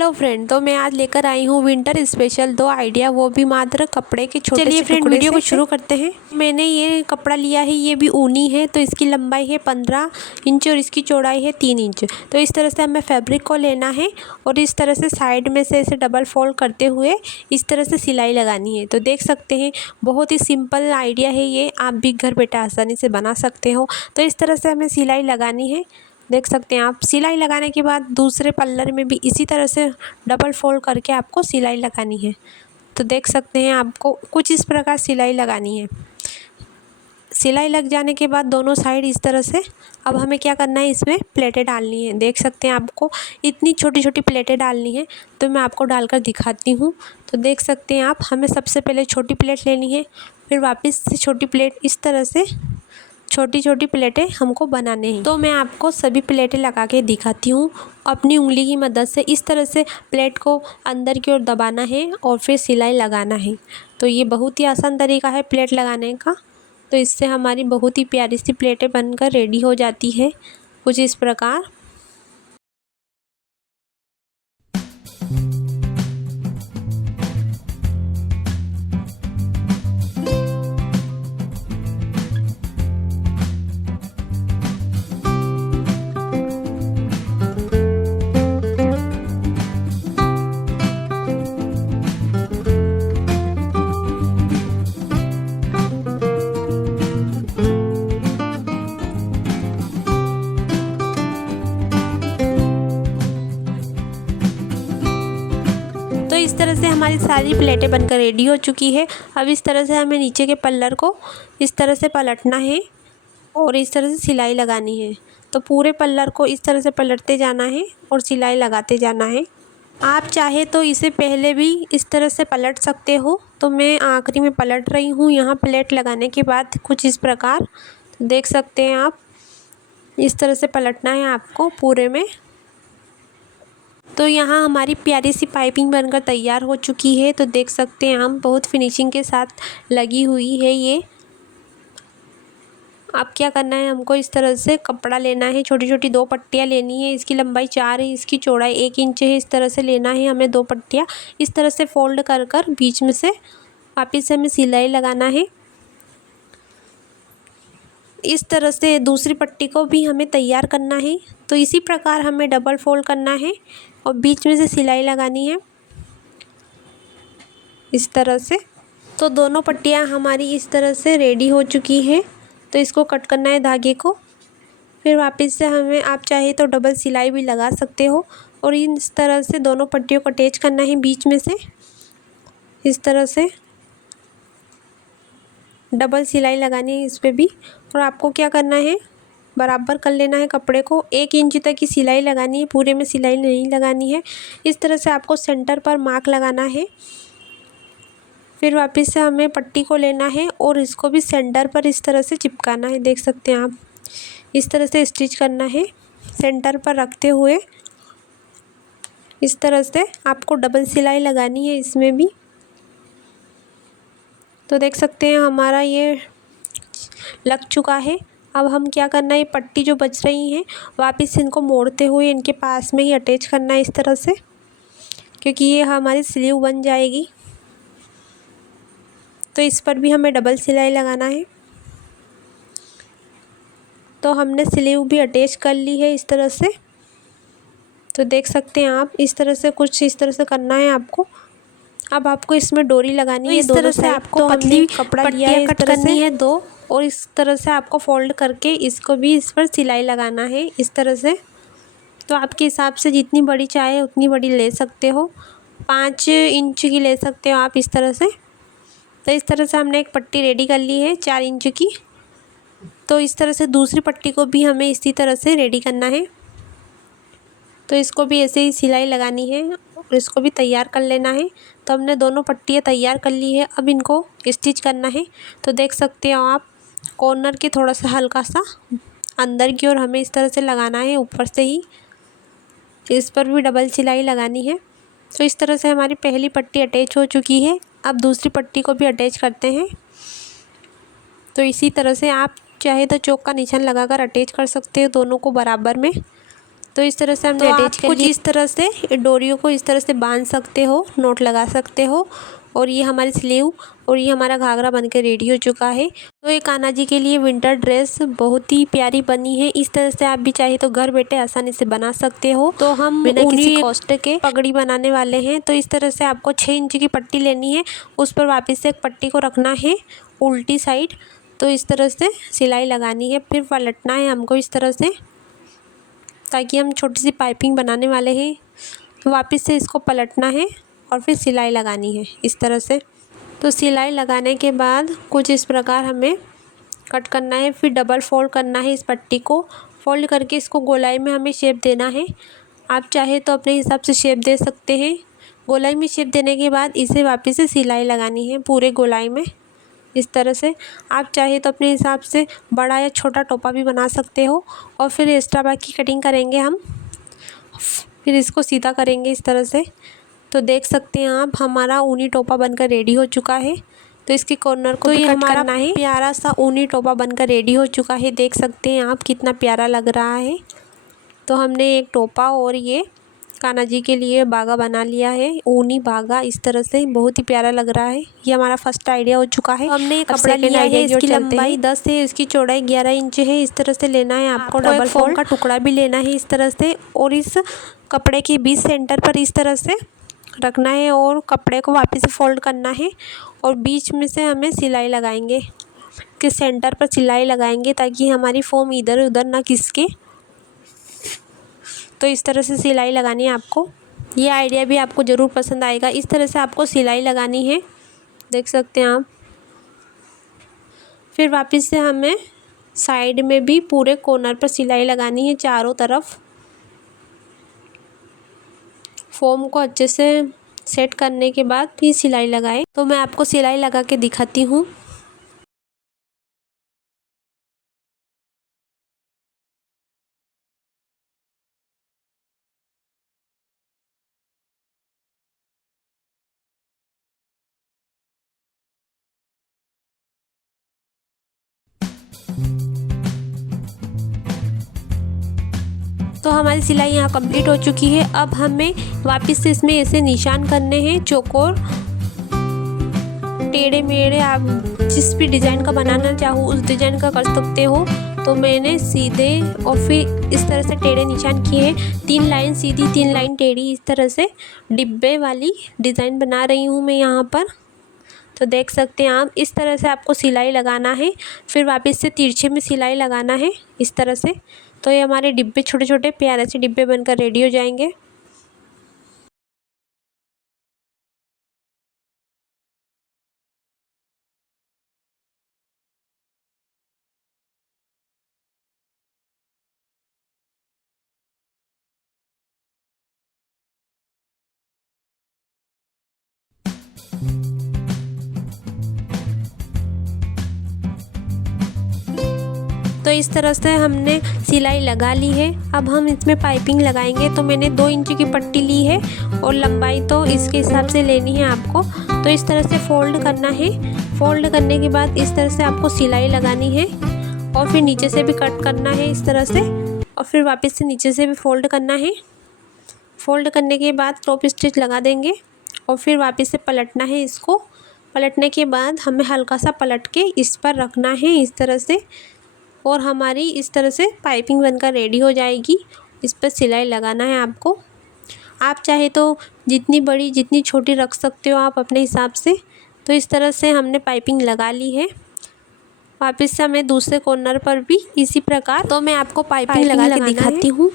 Hello friend, तो मैं आज लेकर आई हूँ विंटर स्पेशल 2 आइडिया, वो भी मात्र कपड़े के छोटे से टुकड़े से। चलिए फ्रेंड, वीडियो को शुरू करते हैं। मैंने ये कपड़ा लिया है, ये भी ऊनी है, तो इसकी लंबाई है 15 इंच और इसकी चौड़ाई है 3 इंच। तो इस तरह से हमें फैब्रिक को लेना है और इस तरह से साइड में से ऐसे डबल फोल्ड करते हुए इस तरह से सिलाई लगानी है। तो देख सकते हैं, बहुत ही सिंपल आइडिया है ये, आप भी घर बैठे आसानी से बना सकते हो। तो इस तरह से हमें सिलाई लगानी है। देख सकते हैं आप, सिलाई लगाने के बाद दूसरे पल्लर में भी इसी तरह से डबल फोल्ड करके आपको सिलाई लगानी है। तो देख सकते हैं, आपको कुछ इस प्रकार सिलाई लगानी है। सिलाई लग जाने के बाद दोनों साइड इस तरह से, अब हमें क्या करना है, इसमें प्लेटें डालनी है। देख सकते हैं, आपको इतनी छोटी छोटी प्लेटें डालनी है, तो मैं आपको डालकर दिखाती हूँ। तो देख सकते हैं आप, हमें सबसे पहले छोटी प्लेट लेनी है, फिर वापस से छोटी प्लेट, इस तरह से छोटी छोटी प्लेटें हमको बनाने हैं। तो मैं आपको सभी प्लेटें लगा के दिखाती हूँ। अपनी उंगली की मदद से इस तरह से प्लेट को अंदर की ओर दबाना है और फिर सिलाई लगाना है। तो ये बहुत ही आसान तरीका है प्लेट लगाने का। तो इससे हमारी बहुत ही प्यारी सी प्लेटें बनकर रेडी हो जाती है, कुछ इस प्रकार। तो इस तरह से हमारी सारी प्लेटें बनकर रेडी हो चुकी है। अब इस तरह से हमें नीचे के पल्लर को इस तरह से पलटना है और इस तरह से सिलाई लगानी है। तो पूरे पल्लर को इस तरह से पलटते जाना है और सिलाई लगाते जाना है। आप चाहे तो इसे पहले भी इस तरह से पलट सकते हो, तो मैं आखिरी में पलट रही हूँ यहाँ प्लेट लगाने के बाद, कुछ इस प्रकार। तो देख सकते हैं आप, इस तरह से पलटना है आपको पूरे में। तो यहाँ हमारी प्यारी सी पाइपिंग बनकर तैयार हो चुकी है। तो देख सकते हैं हम, बहुत फिनिशिंग के साथ लगी हुई है ये। अब क्या करना है, हमको इस तरह से कपड़ा लेना है, छोटी छोटी 2 पट्टियाँ लेनी है। इसकी लंबाई 4 है, इसकी चौड़ाई 1 इंच है। इस तरह से लेना है हमें 2 पट्टियाँ। इस तरह से फोल्ड कर कर बीच में से वापस से हमें सिलाई लगाना है। इस तरह से दूसरी पट्टी को भी हमें तैयार करना है। तो इसी प्रकार हमें डबल फोल्ड करना है और बीच में से सिलाई लगानी है इस तरह से। तो दोनों पट्टियाँ हमारी इस तरह से रेडी हो चुकी है। तो इसको कट करना है धागे को, फिर वापस से हमें, आप चाहे तो डबल सिलाई भी लगा सकते हो और इस तरह से दोनों पट्टियों को अटैच करना है बीच में से। इस तरह से डबल सिलाई लगानी है इस पर भी। और आपको क्या करना है, बराबर कर लेना है कपड़े को, 1 इंच तक की सिलाई लगानी है, पूरे में सिलाई नहीं लगानी है। इस तरह से आपको सेंटर पर मार्क लगाना है। फिर वापस से हमें पट्टी को लेना है और इसको भी सेंटर पर इस तरह से चिपकाना है। देख सकते हैं आप, इस तरह से स्टिच करना है सेंटर पर रखते हुए। इस तरह से आपको डबल सिलाई लगानी है इसमें भी। तो देख सकते हैं हमारा ये लग चुका है। अब हम क्या करना है, पट्टी जो बच रही हैं वापस इनको मोड़ते हुए इनके पास में ही अटैच करना है इस तरह से, क्योंकि ये हमारी स्लीव बन जाएगी। तो इस पर भी हमें डबल सिलाई लगाना है। तो हमने स्लीव भी अटैच कर ली है इस तरह से। तो देख सकते हैं आप, इस तरह से कुछ इस तरह से करना है आपको। अब आपको इसमें डोरी लगानी है। इस तरह से आपको पतली कपड़ा लिया कट करनी है 2, और इस तरह से आपको फोल्ड करके इसको भी इस पर सिलाई लगाना है इस तरह से। तो आपके हिसाब से जितनी बड़ी चाहे उतनी बड़ी ले सकते हो, 5 इंच की ले सकते हो आप इस तरह से। तो इस तरह से हमने एक पट्टी रेडी कर ली है 4 इंच की। तो इस तरह से दूसरी पट्टी को भी हमें इसी तरह से रेडी करना है। तो इसको भी ऐसे ही सिलाई लगानी है और इसको भी तैयार कर लेना है। तो हमने दोनों पट्टियाँ तैयार कर ली है, अब इनको स्टिच करना है। तो देख सकते हो आप, कॉर्नर के थोड़ा सा हल्का सा अंदर की ओर हमें इस तरह से लगाना है, ऊपर से ही इस पर भी डबल सिलाई लगानी है। तो इस तरह से हमारी पहली पट्टी अटैच हो चुकी है। अब दूसरी पट्टी को भी अटैच करते हैं। तो इसी तरह से आप चाहे तो चौक का निशान लगाकर अटैच कर सकते हो दोनों को बराबर में। तो तो इस तरह से हमने अटैच कर लिया। इस तरह से डोरियों को इस तरह से बांध सकते हो, नोट लगा सकते हो। और ये हमारी स्लीव और ये हमारा घाघरा बनकर रेडी हो चुका है। तो ये कान्हा जी के लिए विंटर ड्रेस बहुत ही प्यारी बनी है। इस तरह से आप भी चाहे तो घर बैठे आसानी से बना सकते हो। तो हम बिना किसी कॉस्ट के पगड़ी बनाने वाले हैं। तो इस तरह से आपको 6 इंच की पट्टी लेनी है, उस पर वापस से एक पट्टी को रखना है उल्टी साइड। तो इस तरह से सिलाई लगानी है, फिर पलटना है हमको इस तरह से, ताकि हम छोटी सी पाइपिंग बनाने वाले हैं। तो वापस से इसको पलटना है और फिर सिलाई लगानी है इस तरह से। तो सिलाई लगाने के बाद कुछ इस प्रकार हमें कट करना है, फिर डबल फोल्ड करना है इस पट्टी को। फोल्ड करके इसको गोलाई में हमें शेप देना है। आप चाहे तो अपने हिसाब से शेप दे सकते हैं। गोलाई में शेप देने के बाद इसे वापस से सिलाई लगानी है पूरे गोलाई में इस तरह से। आप चाहे तो अपने हिसाब से बड़ा या छोटा टोपा भी बना सकते हो। और फिर एक्स्ट्रा बाकी की कटिंग करेंगे हम, फिर इसको सीधा करेंगे इस तरह से। तो देख सकते हैं आप, हमारा ऊनी टोपा बनकर रेडी हो चुका है। तो इसके कॉर्नर को भी कट करना है। प्यारा सा ऊनी टोपा बनकर रेडी हो चुका है। देख सकते हैं आप कितना प्यारा लग रहा है। तो हमने एक टोपा और ये कान्हा जी के लिए बागा बना लिया है, ऊनी बागा इस तरह से, बहुत ही प्यारा लग रहा है। ये हमारा फर्स्ट आइडिया हो चुका है। हमने ये कपड़ा लिया है, इसकी लंबाई 10 है, इसकी चौड़ाई 11 इंच है। इस तरह से लेना है आपको। डबल फोल्ड का टुकड़ा भी लेना है इस तरह से, और इस कपड़े के बीच सेंटर पर इस तरह से रखना है और कपड़े को वापस से फोल्ड करना है। और बीच में से हमें सिलाई लगाएंगे, कि सेंटर पर सिलाई लगाएंगे ताकि हमारी फोम इधर उधर ना खिसके। तो इस तरह से सिलाई लगानी है आपको। ये आइडिया भी आपको ज़रूर पसंद आएगा। इस तरह से आपको सिलाई लगानी है, देख सकते हैं आप। फिर वापस से हमें साइड में भी पूरे कॉर्नर पर सिलाई लगानी है, चारों तरफ। फोम को अच्छे से सेट करने के बाद फिर सिलाई लगाएं। तो मैं आपको सिलाई लगा के दिखाती हूँ। तो हमारी सिलाई यहाँ कंप्लीट हो चुकी है। अब हमें वापस से इसमें ऐसे निशान करने हैं, चौकोर टेढ़े मेढ़े। आप जिस भी डिज़ाइन का बनाना चाहो उस डिज़ाइन का कर सकते हो। तो मैंने सीधे और फिर इस तरह से टेढ़े निशान किए हैं। 3 लाइन सीधी, 3 लाइन टेढ़ी, इस तरह से डिब्बे वाली डिज़ाइन बना रही हूँ मैं यहाँ पर। तो देख सकते हैं आप, इस तरह से आपको सिलाई लगाना है। फिर वापस से तिरछे में सिलाई लगाना है इस तरह से। तो ये हमारे डिब्बे छोटे छोटे प्यारे से डिब्बे बनकर रेडी हो जाएंगे। तो इस तरह से हमने सिलाई लगा ली है। अब हम इसमें पाइपिंग लगाएंगे। तो मैंने 2 इंच की पट्टी ली है और लंबाई तो इसके हिसाब से लेनी है आपको। तो इस तरह से फोल्ड करना है। फोल्ड करने के बाद इस तरह से आपको सिलाई लगानी है और फिर नीचे से भी कट करना है इस तरह से, और फिर वापस से नीचे से भी फोल्ड करना है। फोल्ड करने के बाद टॉप स्टिच लगा देंगे और फिर वापस से पलटना है इसको। पलटने के बाद हमें हल्का सा पलट के इस पर रखना है इस तरह से, और हमारी इस तरह से पाइपिंग बनकर रेडी हो जाएगी। इस पर सिलाई लगाना है आपको। आप चाहे तो जितनी बड़ी जितनी छोटी रख सकते हो आप अपने हिसाब से। तो इस तरह से हमने पाइपिंग लगा ली है। वापस से हमें दूसरे कॉर्नर पर भी इसी प्रकार, तो मैं आपको पाइपिंग लगा के दिखाती हूँ।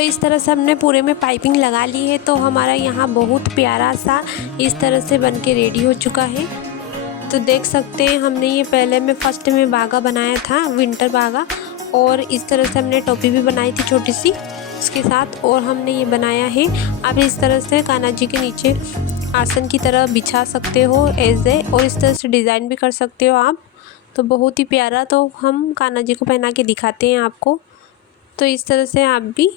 इस तरह से हमने पूरे में पाइपिंग लगा ली है। तो हमारा यहाँ बहुत प्यारा सा इस तरह से बन के रेडी हो चुका है। तो देख सकते हैं हमने ये पहले में फर्स्ट में बागा बनाया था, विंटर बागा, और इस तरह से हमने टोपी भी बनाई थी छोटी सी इसके साथ, और हमने ये बनाया है। आप इस तरह से कान्हा जी के नीचे आसन की तरह बिछा सकते हो ऐसे, और इस तरह से डिज़ाइन भी कर सकते हो आप। तो बहुत ही प्यारा, तो हम कान्हा जी को पहना के दिखाते हैं आपको। तो इस तरह से आप भी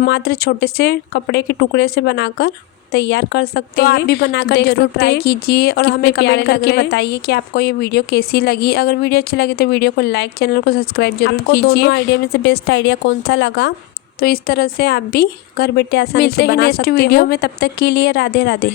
मात्र छोटे से कपड़े के टुकड़े से बनाकर तैयार कर सकते हैं। तो आप भी बनाकर जरूर ट्राई कीजिए और हमें कमेंट करके बताइए कि आपको ये वीडियो कैसी लगी। अगर वीडियो अच्छी लगी तो वीडियो को लाइक, चैनल को सब्सक्राइब जरूर कीजिए। दोनों आइडिया में से बेस्ट आइडिया कौन सा लगा, तो इस तरह से आप भी घर बैठे आसानी से बना सकते हो। मिलते हैं नेक्स्ट वीडियो में, तब तक के लिए राधे राधे।